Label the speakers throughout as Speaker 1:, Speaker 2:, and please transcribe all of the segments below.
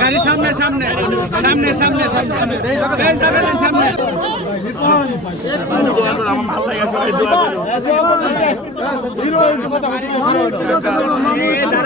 Speaker 1: গাড়ি সামনে সামনে সামনে সামনে সামনে সামনে
Speaker 2: ভাই,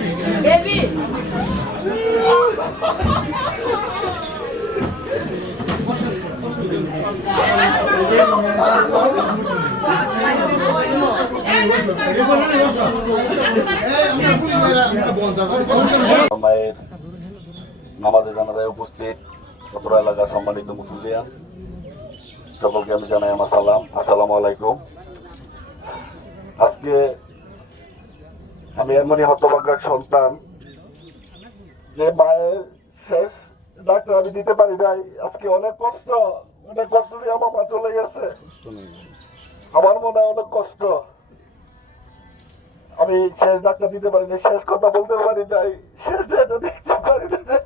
Speaker 3: নামাজে জানাজায় উপস্থিত এলাকার সম্মানিত মুসলিয়া সকলকে আমি জানাই আমার সালাম। আসসালামু আলাইকুম। আজকে আমি এমনই হতভাগ্যার সন্তান যে মায়ের শেষ ডাক্তার আমি দিতে পারি নাই। আজকে অনেক কষ্ট অনেক কষ্ট নিয়ে আমার মা চলে গেছে। আমার মনে হয় অনেক কষ্ট। আমি শেষ ডাক্তার দিতে পারি নাই শেষ কথা বলতে পারি নাই শেষ ডেটা দেখতে পারি নাই।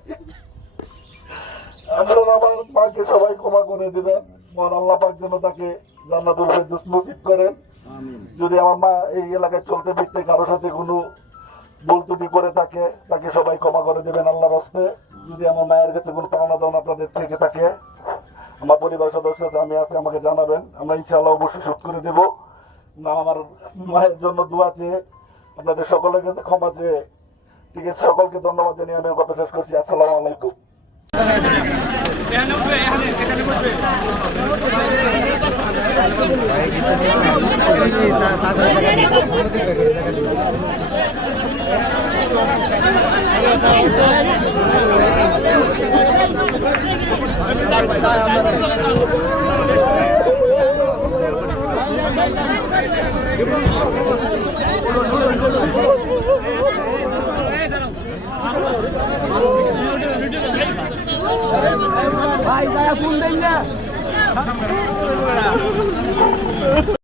Speaker 3: আপনারা আমার মাকে সবাই ক্ষমা করে দিবেন। মহান আল্লাহ পাক যেন তাকে জান্নাতুল ফেরদৌস নসিব করেন। যদি আমার মা এই এলাকায় চলতে ফিরতে কারোর সাথে কোনো ভুল ত্রুটি করে থাকে তাকে সবাই ক্ষমা করে দেবেন আল্লাহর হস্তে। যদি আমার মায়ের কাছে কোনো পাওনা দাওনা আপনাদের থেকে থাকে, আমার পরিবার সদস্য আমি আছে, আমাকে জানাবেন। আমরা ইনশাআল্লাহ অবশ্যই শোধ করে দেব। না, আমার মায়ের জন্য দোয়া চেয়ে আপনাদের সকলের কাছে ক্ষমা চেয়ে, ঠিক আছে, সকলকে ধন্যবাদ জানিয়ে আমি কথা শেষ করছি। আসসালামু আলাইকুম।
Speaker 2: ভাই, দাদা ফোন দেন।